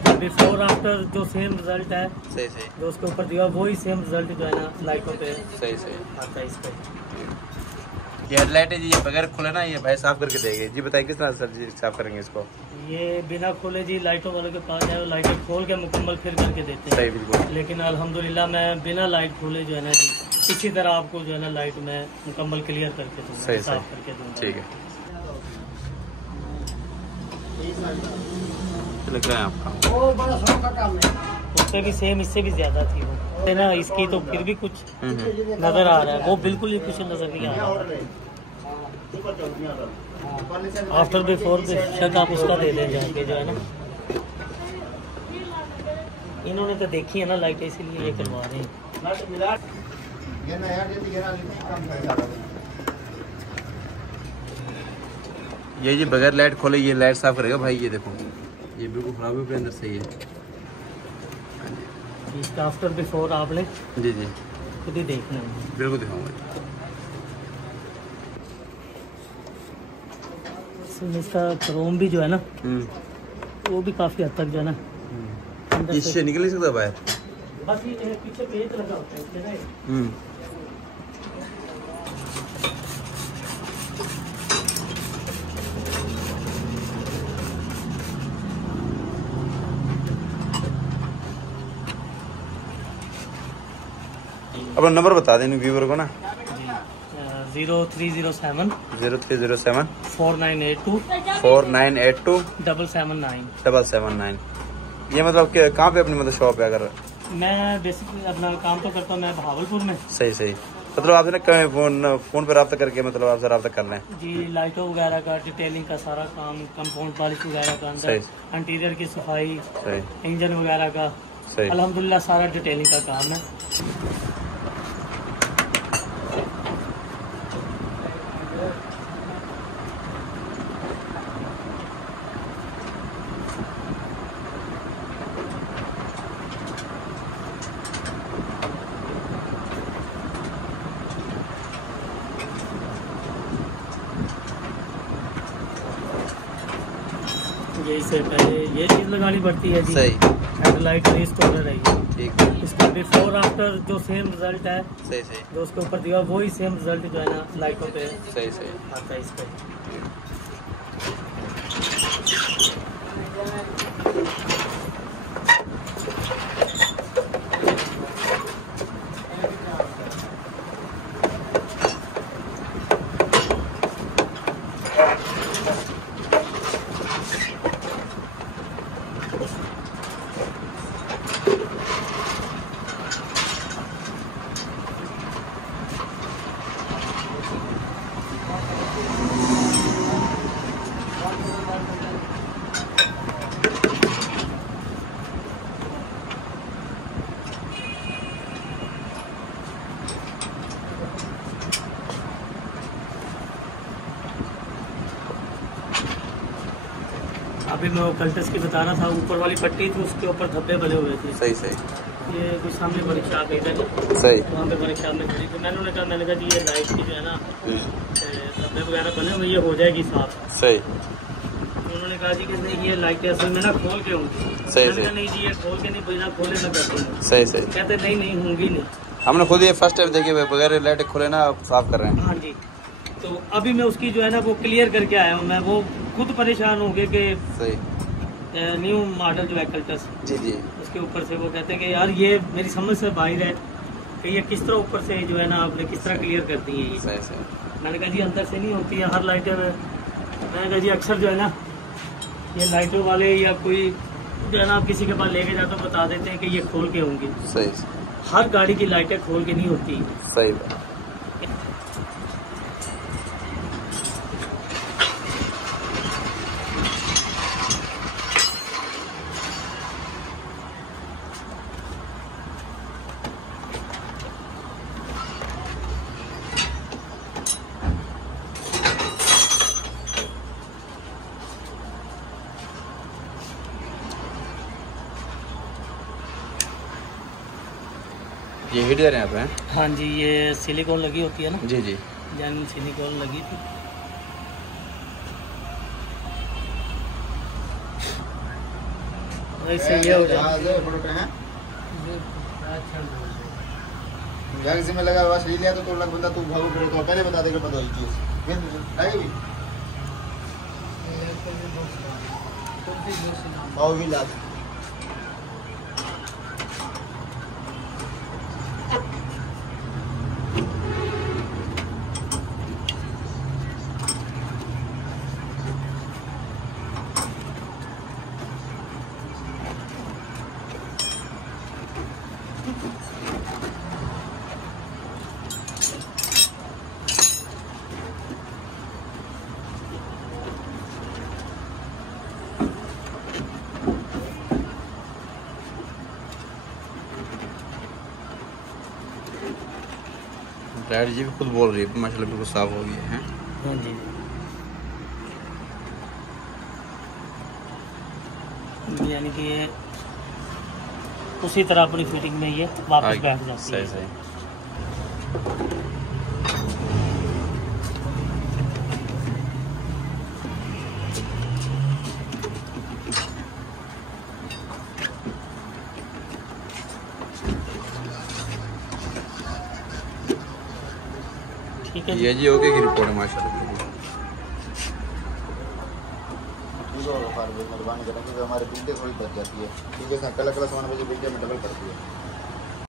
इसका before after जो same result है, सही सही, जो उसके ऊपर दिया वही सेम रिजल्ट जो है ना लाइटों पे सही सही आता है इस पे। ये हेडलाइट है जी, ये बगैर खुले ना ये भाई साफ करके देंगे जी। बताइए किस तरह सर जी साफ करेंगे इसको? ये बिना खोले जी लाइटों वालों के पास है, लाइटें खोल के मुकम्मल फिर करके देते हैं। सही बिल्कुल। लेकिन अल्हम्दुलिल्लाह मैं बिना लाइट खोले जो है ना जी इसी तरह आपको जो है ना लाइट में मुकम्मल क्लियर करके दूंगा, सही साफ करके दूंगा। ठीक है, लग रहा है आपका वो बड़ा शौक का काम है। उससे भी सेम, इससे भी ज्यादा थी वो है ना। इसकी तो फिर भी कुछ नजर आ रहा है, वो बिल्कुल ही कुछ नजर नहीं आ रहा। आफ्टर बिफोर बेशक आप उसका दे दें जाके जो है ना। इन्होंने तो देखी है ना लाइट, इसीलिए ये करवा रहे हैं। ये जी बगैर लाइट खोले ये लाइट साफ करेगा भाई। ये देखो ये बिल्कुल खराब है, अंदर सही है। इसका आफ्टर बिफोर आपने जी जी खुद ही देखना है। बिल्कुल दिखाऊंगा। इसका क्रोम भी जो है ना वो भी काफी हद तक जो है ना अंदर इससे निकल नहीं सकता बाहर। बस ये पीछे पेज लगा होता है इसके ना। अपना नंबर बता दें व्यूवर को ना। 0307 0307 4982 4982 779। 779। ये मतलब कि कहाँ पे अपनी मतलब शॉप है? अगर मैं बेसिकली अपना काम तो करता हूँ मैं भावलपुर में। सही सही, मतलब आपसे ना फोन पे रब्ता करके मतलब आपसे रब्ता कर लें जी। लाइटों वगैरह का डिटेलिंग का सारा काम, कंपाउंड पॉलिश वगैरह का, अंदर इंटीरियर की सफाई, इंजन वगैरह का, अल्हम्दुलिल्लाह सारा डिटेलिंग का काम है। ये इससे पहले ये चीज लगानी पड़ती है जी। सही, हेडलाइट रिस्टोरर है ये। ठीक है। इसका बिफोर आफ्टर जो सेम रिजल्ट है, सही सही, जो उसके ऊपर दिया वही सेम रिजल्ट जो है ना लाइटों पे सही सही आता है इस पे। अभी मैं वो कल्टस की बता रहा था, ऊपर वाली पट्टी थी उसके ऊपर धब्बे बने हुए थे। सही सही, ये कुछ सामने बड़ी शॉप है सही, वहाँ पे बड़ी शॉप में खड़ी थी। मैंने कहा जी ये लाइट की जो है ना धब्बे वगैरह बने हुए, ये हो जाएगी साफ। सही, उन्होंने कहा जी कि नहीं ये लाइट असल में ना खोल के होंगी। सही मैंने कहा नहीं जी ये खोल के नहीं, बिना खोले मैं कर दूँगा। सही सही, कहते नहीं होंगी नहीं। हमने खुद ये फर्स्ट टाइम देखे बगैर लाइट खोले ना साफ कर रहे हैं। हाँ जी, तो अभी मैं उसकी जो है ना वो क्लियर करके आया हूँ। मैं वो खुद परेशान हो गए कि सही, न्यू मॉडल जो है कल्टस जी जी, उसके ऊपर से वो कहते हैं कि यार ये मेरी समझ से बाहर है कि ये किस तरह ऊपर से जो है ना आपने किस तरह क्लियर कर दी है ये। सही सही। मैंने कहा जी अंदर से नहीं होती है हर लाइटें में। मैंने कहा जी अक्सर जो है ना ये लाइटों वाले या कोई जो है ना आप किसी के पास लेके जाते हो बता देते हैं कि ये खोल के होंगी। सही, हर गाड़ी की लाइटें खोल के नहीं होती। सही। ये हीट दे रहे हैं आप हैं? हाँ जी, ये सिलिकॉन लगी होती है ना। जी जी, जैन सिलिकॉन लगी थी। ऐसे ये हो जाए गैस में लगा हुआ सही लिया तो लग बंदा तू भागो करे तो पहले बता देगा पता ही चीज पाव भी ला ड्राइवर जी भी खुद बोल रही है माशाल्लाह बिल्कुल साफ हो गया है। हाँ जी, यानी कि ये उसी तरह अपनी फिटिंग में ये वापस बैठ जाती सही है। सही। ठीक है ये जी हो गई रिपोर्ट है माशाल्लाह। मेहरबानी करें क्योंकि हमारी बिल्डिंग थोड़ी बच जाती है क्योंकि कल सामान बजे बिल्डिंग में डबल करती है।